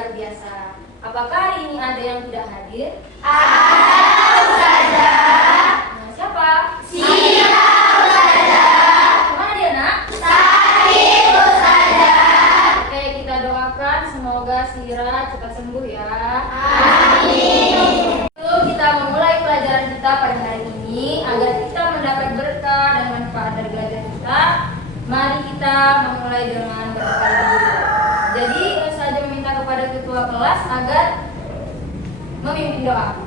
luar biasa. Apakah hari ini ada yang tidak hadir? Ada, Ustazah. Nah, siapa? Sira, Ustazah. Mana dia, nak? Sakit, Ustazah. Oke, kita doakan semoga Sira cepat sembuh ya. Amin. Sebelum kita memulai pelajaran kita pada hari ini, agar kita mendapat berkah dan manfaat dari belajar kita, mari kita memulai dengan berdoa dulu. Jadi, saya meminta kepada ketua kelas agar memimpin doa.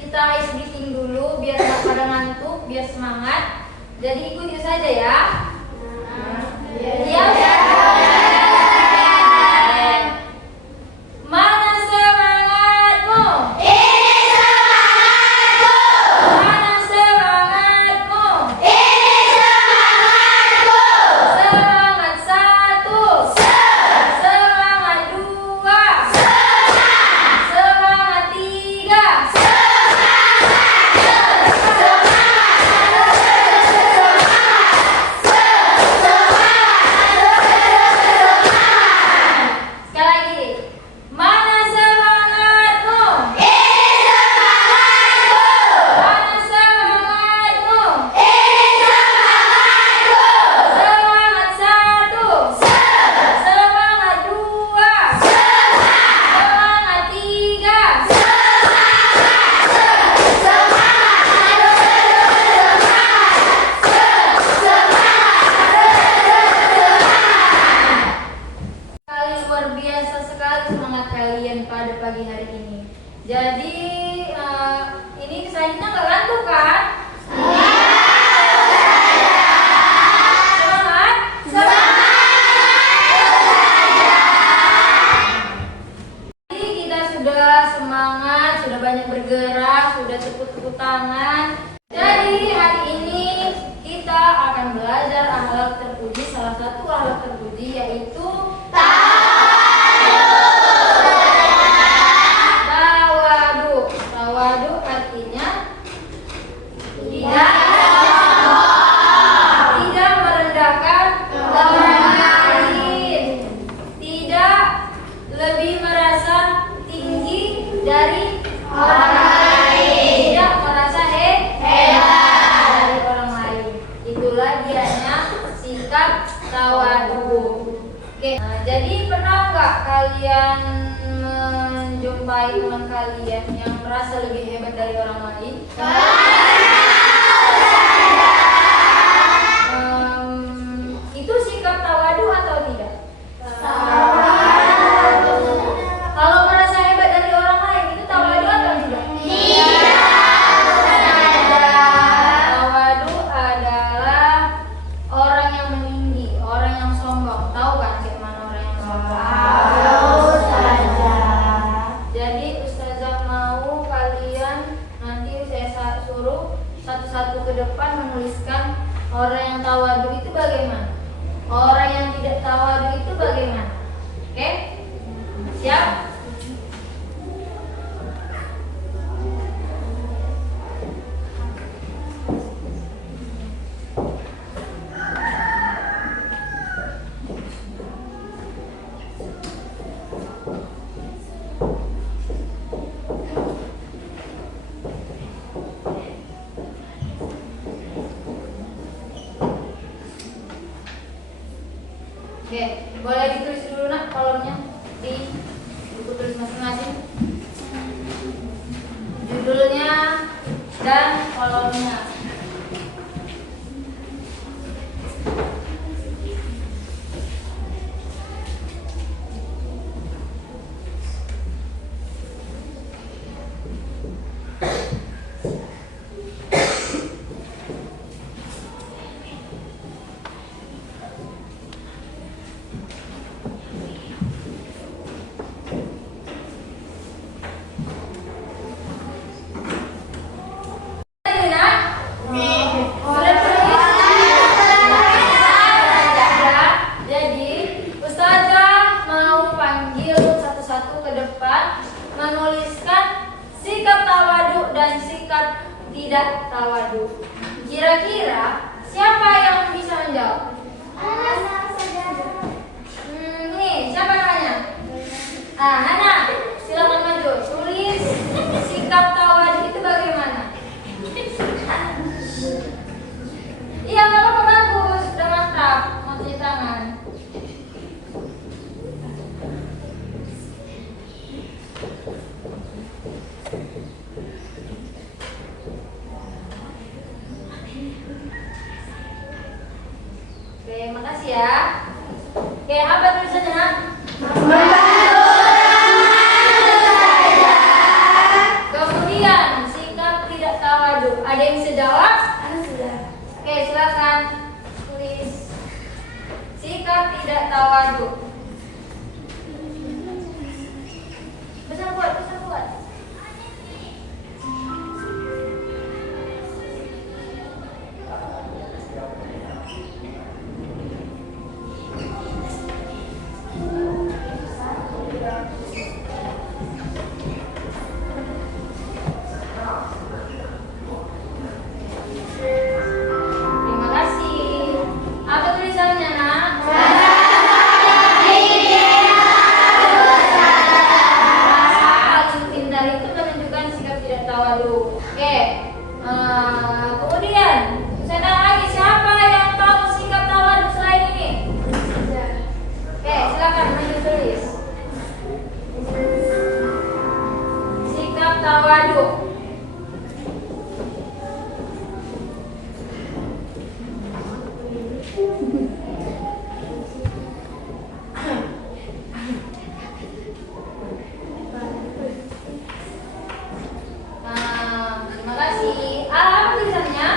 Kita ice breathing dulu biar nggak pada ngantuk, biar semangat. Jadi ikuti saja ya. Iya. Mana semangatmu? Ini semangatku. Mana semangatmu? Ini semangatku. Semangat satu. Semangat dua. Semangat tiga. Sekali lagi. Mana semangatmu? Ini semangatku. Mana semangatmu? Ini semangatku. Semangat satu. Semangat dua. Semangat tiga. Kali luar biasa sekali semangat kalian pada pagi hari ini. Jadi ini selanjutnya nggak ngantuk kan? Semangat? Jadi kita sudah semangat, sudah banyak bergerak, sudah tepuk-tepuk tangan. Jadi hari ini kita akan belajar akhlak terpuji. Salah satu akhlak terpuji yaitu tawadu. Tawadu artinya tidak merendahkan orang lain, tidak lebih merasa tinggi dari orang lain, tidak merasa hebat dari orang lain. Itulah dianya sikap tawadu. Oke, nah, jadi pernah nggak kalian menjumpai teman kalian yang merasa lebih hebat dari orang lain? Itu sikap tawadu atau tidak? Kalau merasa hebat dari orang lain itu tawadu atau tidak? Tawadu adalah orang yang meninggi, orang yang sombong. Tahu kan gimana orang yang sombong? Jadi Ustazah mau kalian nanti saya suruh satu-satu ke depan menuliskan orang yang tawadu itu bagaimana, orang yang tidak tawadu itu bagaimana. Oke? Siap? Oke, boleh ditulis dulu nak kolomnya di buku tulis masing-masing. Judulnya dan kolomnya. Oke, makasih ya. Oke, apa tulisannya, Nak? Kemudian sikap tidak tawadu. Ada yang bisa jawab? Oke, silakan tulis sikap tidak tawadu. Bisa buat. Terima kasih. Apa tulisannya, Nak? Paling pintar itu menunjukkan sikap tidak tawadu. Oke. Kemudian saya tanya lagi, siapa yang tahu sikap tawadu selain ini? Oke, silakan tulis. Sikap tawadu. Terima kasih. Apa tulisannya?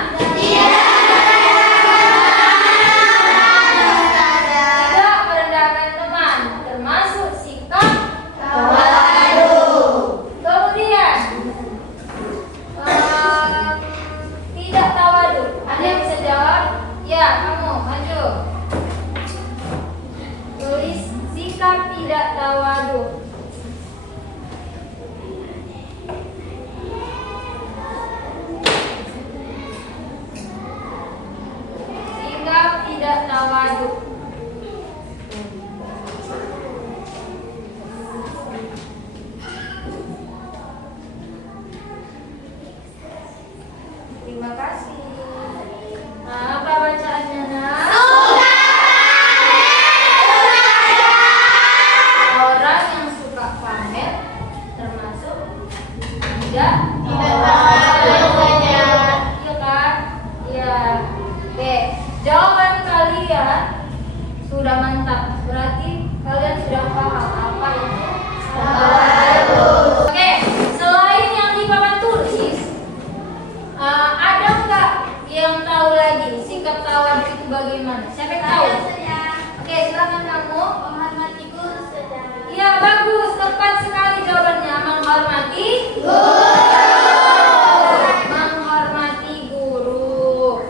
Tidak merendahkan teman, termasuk sikap kemudian tidak tawadu. Ada yang bisa jawab? Ya, kamu maju. Tulis sikap tidak tawadu. Sikap tidak tawadu. Terima kasih. Apa bacaannya, Nak? Orang yang suka pamer termasuk tidak tawadu. Iya kan? Iya. Oke, jawaban kalian sudah mantap. Berarti kalian sudah paham apa itu tawadu. Oke, selain yang di papan tulis, ada nggak yang tahu lagi sikap tawadu itu bagaimana? Siapa yang tahu? Oke, silakan kamu. Menghormati guru saudara. Iya, bagus, tepat sekali jawabannya. Menghormati guru.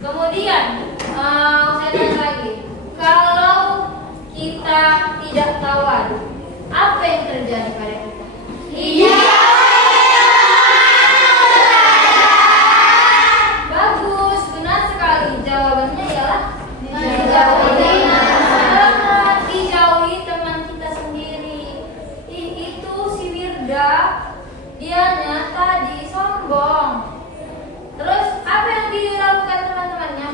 Kemudian saya tanya lagi, kalau kita tidak tawadu, apa yang terjadi pada kita? Bagus, benar sekali. Jawabannya ialah dijauhi teman kita sendiri. Itu si Wirda, dianya tadi sombong. Terus apa yang dilakukan teman-temannya?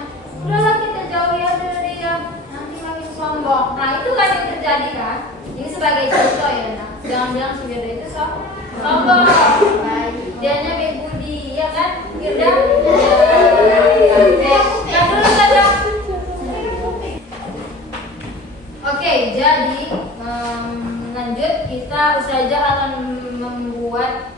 Udahlah kita jauhi aja dia, nanti makin sombong. Nah itu kan yang terjadi kan? Ini sebagai contoh ya, nah. Jangan bilang si Wirda itu sombong. Dianya baik budi, ya kan? Wirda. Oke, jadi lanjut kita saja akan membuat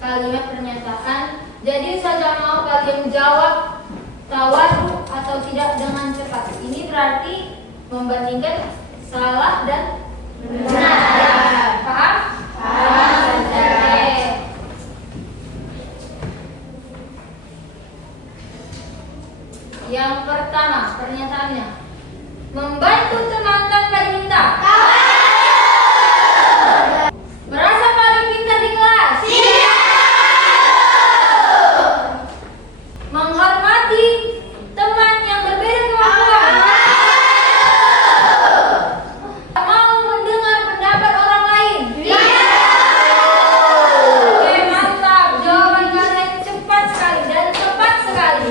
kalimat pernyataan. Jadi saja mau kalian jawab tawadu atau tidak dengan cepat. Ini berarti membandingkan salah dan benar. Paham? Oke. Yang pertama pernyataannya, membantu teman tanpa diminta. Merasa paling pintar di kelas. Menghormati teman yang berbeda kemampuan. Mau mendengar pendapat orang lain. Oke, mantap. Jawaban kalian cepat sekali dan tepat sekali.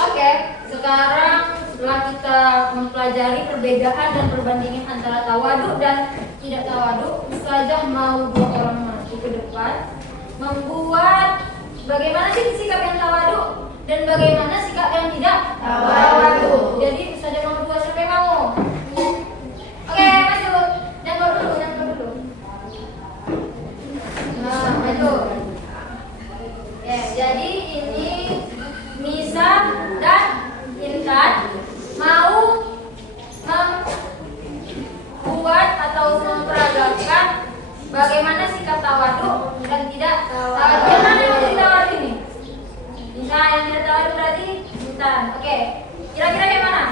Oke, sekarang setelah kita mempelajari perbedaan dan perbandingan antara tawadu dan tidak tawadu, Ustazah mau dua orang maju ke depan membuat bagaimana sih sikap yang tawadu? dan bagaimana sikap yang tidak tawadu. Jadi saja nomor 2 siapa yang mau? Oke, maju. Dan dulu. Nah, maju. Ya, jadi ini Nisa dan Intan mau membuat atau memperagakan bagaimana sikap tawadu dan tidak tawadu. Yang mana yang tidak tawadu ini? Nisa, yang tidak tawadu berarti Intan. Oke, kira-kira yang mana?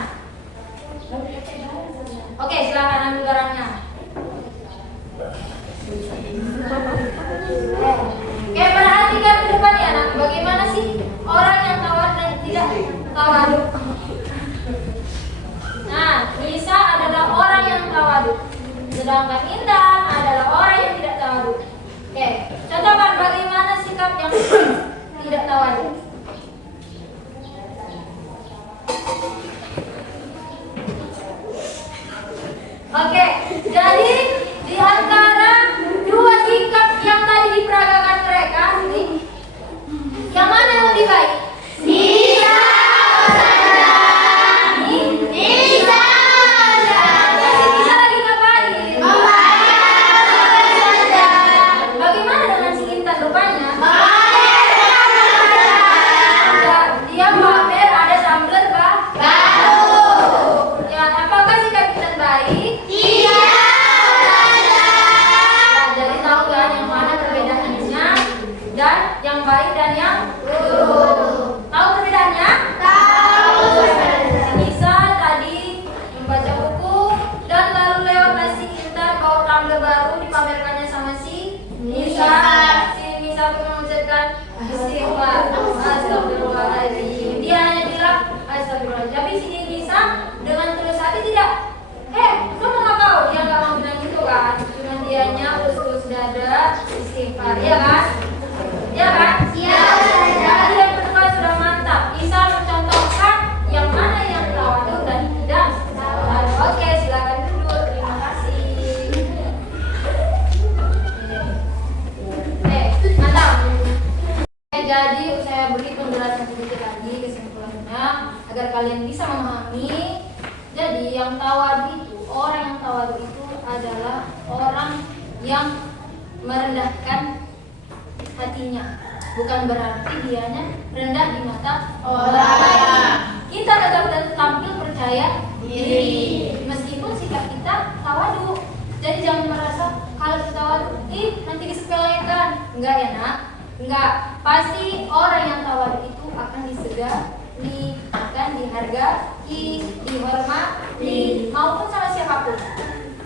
Oke, silakan ambil barangnya. Oke, perhatikan ke depan ya anak. Bagaimana sih orang yang tawadu dan tidak tawadu? Nah, Nisa adalah orang yang tawadu, sedangkan Intan adalah orang yang tidak tawadu. Oke, contohkan bagaimana sikap yang tidak tawadu. Oke, jadi di antara dua sikap yang tadi diperagakan mereka ini, yang mana yang lebih baik? Nisa lagi ngapain? Bagaimana dengan si Intan rupanya? Dia pamer ada sambal baru. Ya, apakah sikap Intan baik? Jadi tahu kan yang mana perbedaannya dan yang baik dan yang buruk. Tahu perbedaannya? Tahu. Nisa tadi membaca buku dan lalu lewat si Intan bawa tumbler baru dipamerkannya sama si Nisa. Si Nisa pun mengucapkan istighfar. Astagfirullahaladzim. Dia hanya bilang astagfirullahaladzim. Tapi si Nisa dengan tulus hati tidak. Kamu nggak tahu? Dia nggak mau bilang gitu kan? Cuma dianya tulus dada istighfar, ya kan? Ya kan? Iya. Jadi yang kedua sudah mantap. Bisa mencontohkan yang mana yang tawadu dan tidak tawadu. Oke, silakan duduk. Terima kasih. Mantap. Jadi saya beri penjelasan sedikit lagi kesimpulannya agar kalian bisa memahami. Jadi yang tawadu itu, orang yang tawadu itu adalah orang yang merendahkan hatinya. Bukan berarti dianya rendah di mata orang lain. Kita tetap tampil percaya diri meskipun sikap kita tawadu. Jadi jangan merasa kalau kita tawadu, nanti disepelekan. Enggak ya nak? Enggak. Pasti orang yang tawadu itu akan disegani, akan dihargai, dihormati, maupun sama siapapun.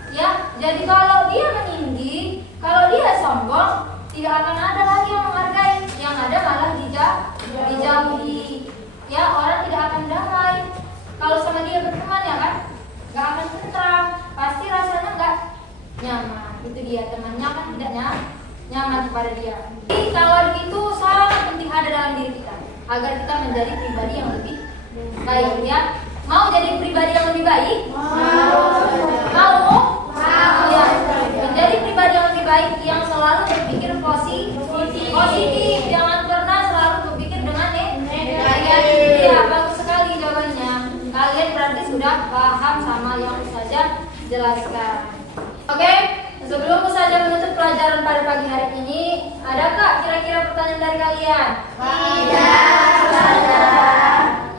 Ya, jadi kalau dia meninggi, kalau dia sombong, tidak akan ada lagi yang menghargai, yang ada malah dijauhi. Ya, orang tidak akan damai. Kalau sama dia berteman ya kan, nggak akan tentram, pasti rasanya nggak nyaman. Itu dia, temannya kan tidak nyaman kepada dia. Jadi tawadu itu sangat penting ada dalam diri kita, agar kita menjadi pribadi yang lebih baik. Ya, mau jadi pribadi yang lebih baik? Mau? Ya, menjadi pribadi yang lebih baik yang selalu berpikir positif, jangan pernah selalu berpikir dengan negatif. Ya, bagus sekali jawabannya. Kalian berarti sudah paham sama yang Ustazah jelaskan. Oke, sebelum Ustazah menutup pelajaran pada pagi hari ini, adakah kira-kira pertanyaan dari kalian? Tidak.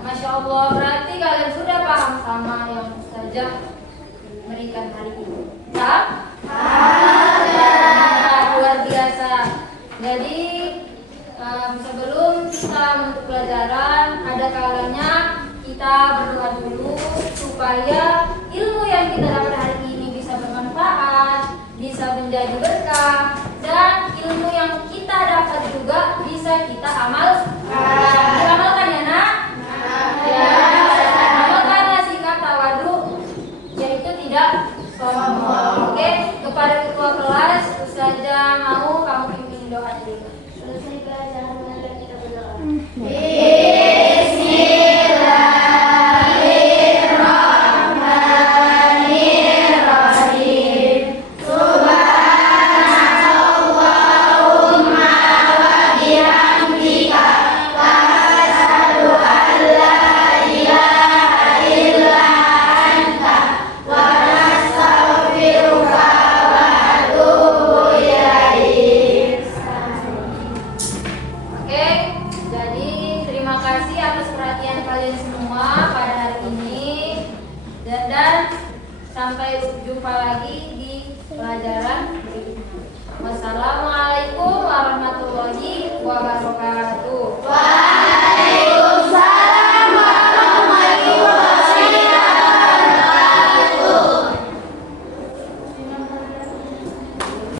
Masya Allah, berarti kalian sudah paham sama yang Ustazah berikan hari ini. Ya? Luar biasa. Jadi sebelum kita menutup pelajaran, ada kalanya kita berdoa dulu supaya ilmu yang kita dapat hari ini bisa bermanfaat, bisa menjadi berkah, dan ilmu yang kita dapat juga bisa kita amalkan. Amalkan ya nak? Ya. Amalkanlah sikap tawadu, yaitu tidak sombong. Oke, kepada ketua kelas, Ustazah mau kamu pimpin doa dulu. Selesai pelajaran, mari kita berdoa. Subhanallahumma wa bihamdika. kasih atas perhatian kalian semua pada hari ini. Dan sampai jumpa lagi di pelajaran berikutnya. Wassalamualaikum warahmatullahi wabarakatuh.